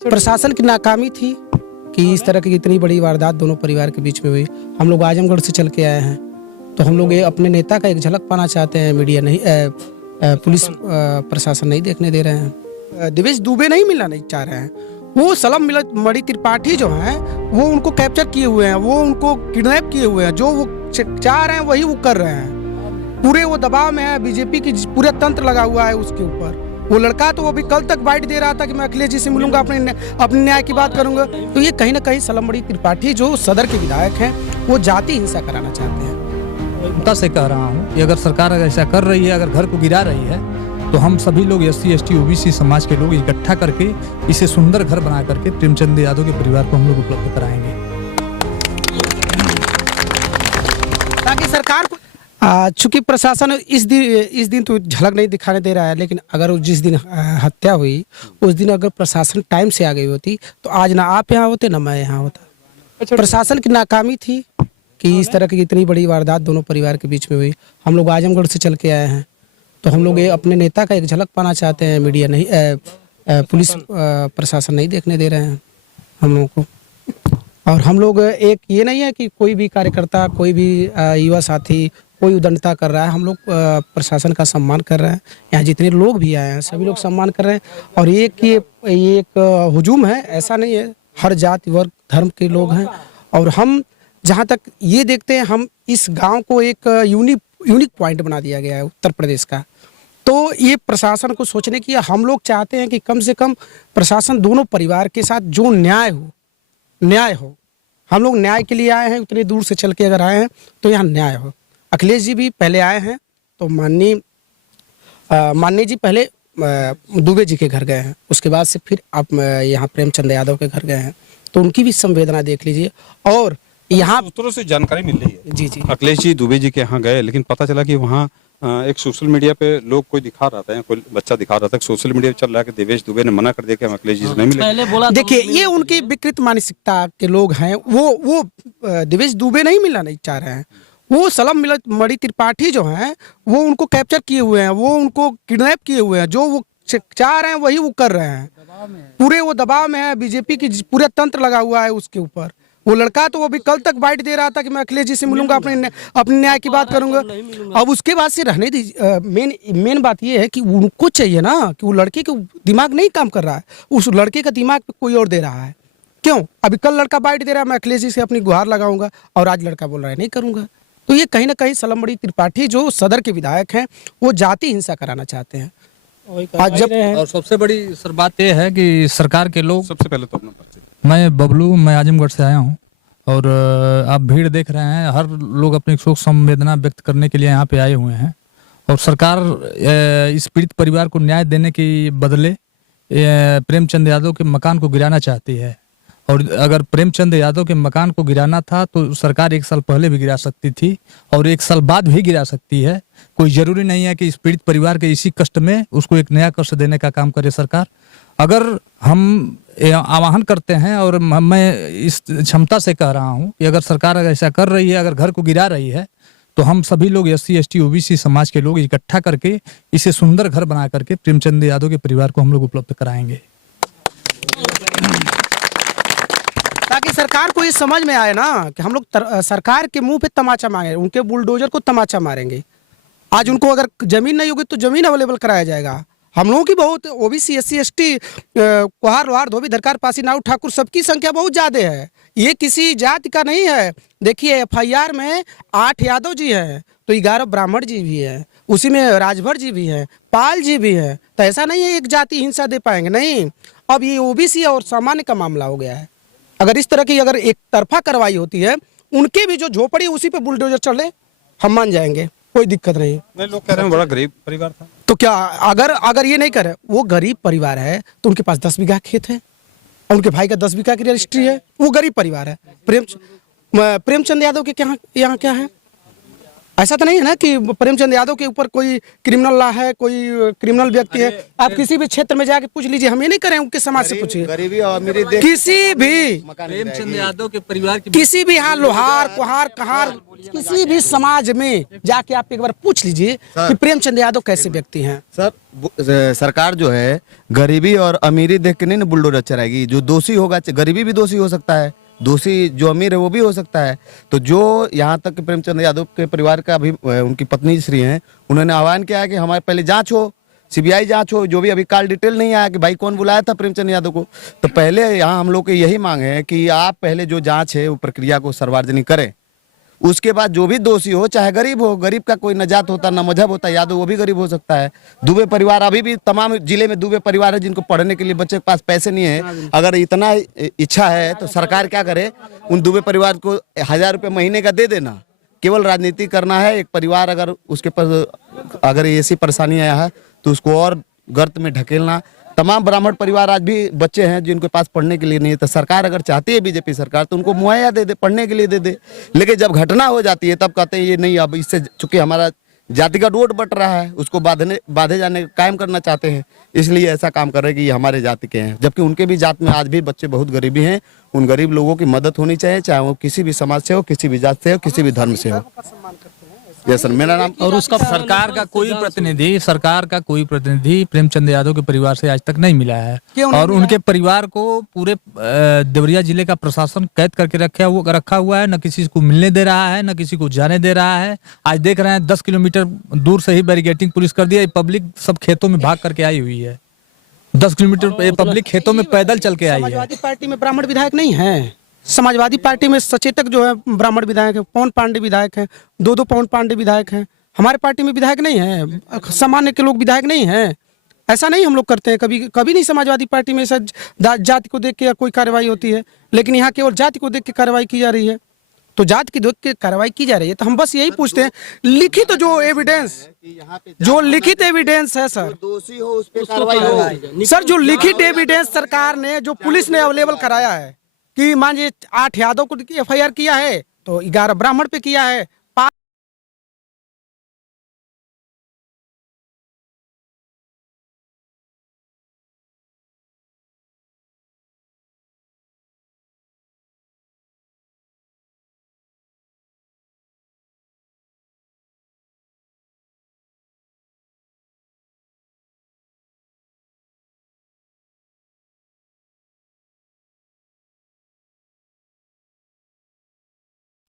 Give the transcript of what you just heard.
प्रशासन की नाकामी थी कि इस तरह की इतनी बड़ी वारदात दोनों परिवार के बीच में हुई। हम लोग आजमगढ़ से चल के आए हैं, तो हम लोग ये अपने नेता का एक झलक पाना चाहते हैं। मीडिया नहीं, पुलिस प्रशासन नहीं देखने दे रहे हैं। देवेश दुबे नहीं मिलना नहीं चाह रहे हैं। वो सलम मणि त्रिपाठी जो हैं वो उनको कैप्चर किए हुए हैं, वो उनको किडनैप किए हुए हैं। जो वो चाह रहे हैं वही वो कर रहे हैं। पूरे वो दबाव में है, बीजेपी की पूरा तंत्र लगा हुआ है उसके ऊपर। वो लड़का तो अभी कल तक बाइट दे रहा था कि मैं अखिलेश जी से मिलूंगा, अपने न्याय की बात करूंगा। तो ये कहीं ना कहीं सलम मणि त्रिपाठी जो सदर के विधायक हैं वो जाति हिंसा कराना चाहते हैं। जनता से कह रहा हूँ कि अगर सरकार ऐसा कर रही है, अगर घर को गिरा रही है, तो हम सभी लोग SC ST OBC समाज के लोग इकट्ठा करके इसे सुंदर घर बना करके प्रेमचंद यादव के परिवार को हम लोग उपलब्ध कराएंगे, ताकि सरकार को चूंकि प्रशासन इस दिन तो झलक नहीं दिखाने दे रहा है, लेकिन अगर जिस दिन हत्या हुई उस दिन अगर प्रशासन टाइम से आ गई होती तो आज ना आप यहाँ होते ना मैं यहाँ होता। प्रशासन की नाकामी थी कि इस तरह की इतनी बड़ी वारदात दोनों परिवार के बीच में हुई। हम लोग आजमगढ़ से चल के आए हैं, तो हम लोग ये अपने नेता का एक झलक पाना चाहते हैं। मीडिया नहीं, पुलिस प्रशासन नहीं देखने दे रहे हैं हम लोगों को। और हम लोग एक ये नहीं है कि कोई भी कार्यकर्ता, कोई भी युवा साथी कोई उदंडता कर रहा है। हम लोग प्रशासन का सम्मान कर रहे हैं। यहाँ जितने लोग भी आए हैं सभी लोग सम्मान कर रहे हैं। और एक हुजूम है, ऐसा नहीं है, हर जाति वर्ग धर्म के लोग हैं। और हम जहाँ तक ये देखते हैं, हम इस गांव को एक यूनिक पॉइंट बना दिया गया है उत्तर प्रदेश का। तो ये प्रशासन को सोचने की, हम लोग चाहते हैं कि कम से कम प्रशासन दोनों परिवार के साथ जो न्याय हो। हम लोग न्याय के लिए आए हैं, उतनी दूर से चल के अगर आए हैं तो यहाँ न्याय हो। अखिलेश जी भी पहले आए हैं, तो माननीय जी पहले दुबे जी के घर गए हैं, उसके बाद से फिर आप यहाँ प्रेमचंद यादव के घर गए हैं, तो उनकी भी संवेदना देख लीजिए। और यहाँ सूत्रों से जानकारी मिल रही है जी अखिलेश जी दुबे जी के यहाँ गए, लेकिन पता चला कि वहाँ एक सोशल मीडिया पे लोग कोई दिखा रहा था, कोई बच्चा दिखा रहा था, सोशल मीडिया पे चल रहा है कि देवेश दुबे ने मना कर दिया कि हम अखिलेश जी से नहीं मिले। देखिए, ये उनकी विकृत मानसिकता के लोग हैं। वो देवेश दुबे नहीं मिलना नहीं चाह रहे हैं। वो सलम मणि त्रिपाठी जो हैं वो उनको कैप्चर किए हुए हैं, वो उनको किडनैप किए हुए हैं। जो वो चाह रहे हैं वही वो कर रहे हैं। पूरे वो दबाव में है, बीजेपी की पूरा तंत्र लगा हुआ है उसके ऊपर। वो लड़का तो अभी कल तक बाइट दे रहा था कि मैं अखिलेश जी से मिलूंगा, अपने न्याय की बात करूंगा। अब उसके बाद से रहने दीजिए। मेन बात ये है कि उनको चाहिए ना कि वो लड़के का दिमाग नहीं काम कर रहा है, उस लड़के का दिमाग पे कोई और दे रहा है। क्यों? अभी कल लड़का बाइट दे रहा है मैं अखिलेश जी से अपनी गुहार लगाऊंगा, और आज लड़का बोल रहा है नहीं करूंगा। तो ये कहीं ना कहीं सलम मणि त्रिपाठी जो सदर के विधायक हैं वो जाति हिंसा कराना चाहते हैं। आज जब और सबसे बड़ी सर बात यह है कि सरकार के लोग, सबसे पहले तो अपना परिचय। मैं बबलू, मैं आजमगढ़ से आया हूँ, और आप भीड़ देख रहे हैं, हर लोग अपनी शोक संवेदना व्यक्त करने के लिए यहाँ पे आए हुए हैं। और सरकार इस पीड़ित परिवार को न्याय देने के बदले प्रेमचंद यादव के मकान को गिराना चाहती है। और अगर प्रेमचंद यादव के मकान को गिराना था तो सरकार 1 साल पहले भी गिरा सकती थी और 1 साल बाद भी गिरा सकती है। कोई जरूरी नहीं है कि इस पीड़ित परिवार के इसी कष्ट में उसको एक नया कष्ट देने का काम करे सरकार। अगर हम आह्वान करते हैं, और मैं इस क्षमता से कह रहा हूं कि अगर सरकार ऐसा कर रही है, अगर घर को गिरा रही है, तो हम सभी लोग SC ST OBC समाज के लोग इकट्ठा करके इसे सुंदर घर बना करके प्रेमचंद यादव के परिवार को हम लोग उपलब्ध कराएंगे, ताकि सरकार को ये समझ में आए ना कि हम लोग सरकार के मुंह पे तमाचा मांगे, उनके बुलडोजर को तमाचा मारेंगे। आज उनको अगर जमीन नहीं होगी तो जमीन अवेलेबल कराया जाएगा। हम लोगों की बहुत OBC SC ST कुहार लोहार धोबी धरकार पासी नाऊ ठाकुर सबकी संख्या बहुत ज्यादा है। ये किसी जाति का नहीं है। देखिए FIR में 8 यादव जी हैं, तो 11 ब्राह्मण जी भी हैं, उसी में राजभर जी भी हैं, पाल जी भी हैं। तो ऐसा नहीं है एक जाति हिंसा दे पाएंगे, नहीं। अब ये OBC और सामान्य का मामला हो गया है। अगर इस तरह की अगर एक तरफा कार्रवाई होती है, उनके भी जो झोपड़ी उसी पे बुलडोजर चले, हम मान जाएंगे, कोई दिक्कत नहीं। लोग कह रहे हैं बड़ा गरीब परिवार था, तो क्या अगर ये नहीं करे, वो गरीब परिवार है तो उनके पास 10 बीघा खेत है, और उनके भाई का 10 बीघा की रजिस्ट्री है, वो गरीब परिवार है। प्रेमचंद यादव के यहाँ क्या है? ऐसा तो नहीं है ना कि प्रेमचंद यादव के ऊपर कोई क्रिमिनल लॉ है, कोई क्रिमिनल व्यक्ति है। आप किसी भी क्षेत्र में जाके पूछ लीजिए, हम ये नहीं करें उनके समाज से पूछिए, गरीबी और अमीरी देख किसी भी प्रेमचंद यादव के परिवार की किसी भी यहाँ लोहार कुहार कहार किसी भी समाज में जाके आप एक बार पूछ लीजिए कि प्रेमचंद यादव कैसे व्यक्ति हैं। सर, सरकार जो है गरीबी और अमीरी देख के नहीं ना बुलडोजर चलाएगी। जो दोषी होगा, गरीबी भी दोषी हो सकता है, दोषी जो अमीर है वो भी हो सकता है। तो जो यहाँ तक प्रेमचंद यादव के परिवार का अभी उनकी पत्नी श्री हैं, उन्होंने आह्वान किया है कि हमारे पहले जांच हो, सीबीआई जांच हो। जो भी अभी कॉल डिटेल नहीं आया कि भाई कौन बुलाया था प्रेमचंद यादव को, तो पहले यहाँ हम लोग की यही मांग है कि आप पहले जो जांच है वो प्रक्रिया को सार्वजनिक करें। उसके बाद जो भी दोषी हो, चाहे गरीब हो, गरीब का कोई न जात होता न मजहब होता, यादव वो भी गरीब हो सकता है। दुबे परिवार अभी भी तमाम जिले में दुबे परिवार है जिनको पढ़ने के लिए बच्चे के पास पैसे नहीं है। अगर इतना इच्छा है तो सरकार क्या करे, उन दुबे परिवार को 1000 रुपये महीने का दे देना। केवल राजनीति करना है। एक परिवार अगर उसके पास अगर ऐसी परेशानी आया है तो उसको और गर्त में ढकेलना। तमाम ब्राह्मण परिवार आज भी बच्चे हैं जिनके पास पढ़ने के लिए नहीं है, तो सरकार अगर चाहती है बीजेपी सरकार तो उनको मुहैया दे दे, पढ़ने के लिए दे दे। लेकिन जब घटना हो जाती है तब कहते हैं ये नहीं, अब इससे चूंकि हमारा जाति का रोड बट रहा है उसको बाधे जाने कायम करना चाहते हैं, इसलिए ऐसा काम कर रहे हैं कि ये हमारे जाति के हैं। जबकि उनके भी जात में आज भी बच्चे बहुत गरीबी हैं। उन गरीब लोगों की मदद होनी चाहिए, चाहे वो किसी भी समाज से हो, किसी भी जात से हो, किसी भी धर्म से हो। यस सर, मेरा नाम और उसका सरकार का कोई प्रतिनिधि प्रेमचंद यादव के परिवार से आज तक नहीं मिला है। और उनके परिवार को पूरे देवरिया जिले का प्रशासन कैद करके रखा हुआ है। न किसी को मिलने दे रहा है, न किसी को जाने दे रहा है। आज देख रहे हैं 10 किलोमीटर दूर से ही बैरिकेडिंग पुलिस कर दिया। पब्लिक सब खेतों में भाग करके आई हुई है। 10 किलोमीटर पब्लिक खेतों में पैदल चल के आई है। समाजवादी पार्टी में ब्राह्मण विधायक नहीं है। समाजवादी पार्टी में सचेतक जो है ब्राह्मण विधायक है, पवन पांडे विधायक है, 2 पवन पांडे विधायक हैं। हमारे पार्टी में विधायक नहीं है, सामान्य के लोग विधायक नहीं हैं। ऐसा नहीं हम लोग करते हैं, कभी नहीं समाजवादी पार्टी में ऐसा जाति को देख के कोई कार्रवाई होती है। लेकिन यहाँ केवल जाति को देख के कार्रवाई की जा रही है। तो जाति की देख के कार्रवाई की जा रही है, तो हम बस यही पूछते हैं लिखित जो लिखित एविडेंस है सर, दोषी हो उस पर कार्रवाई हो। सर जो लिखित एविडेंस सरकार ने, जो पुलिस ने अवेलेबल कराया है कि मान लीजिए 8 यादव को FIR किया है तो 11 ब्राह्मण पे किया है,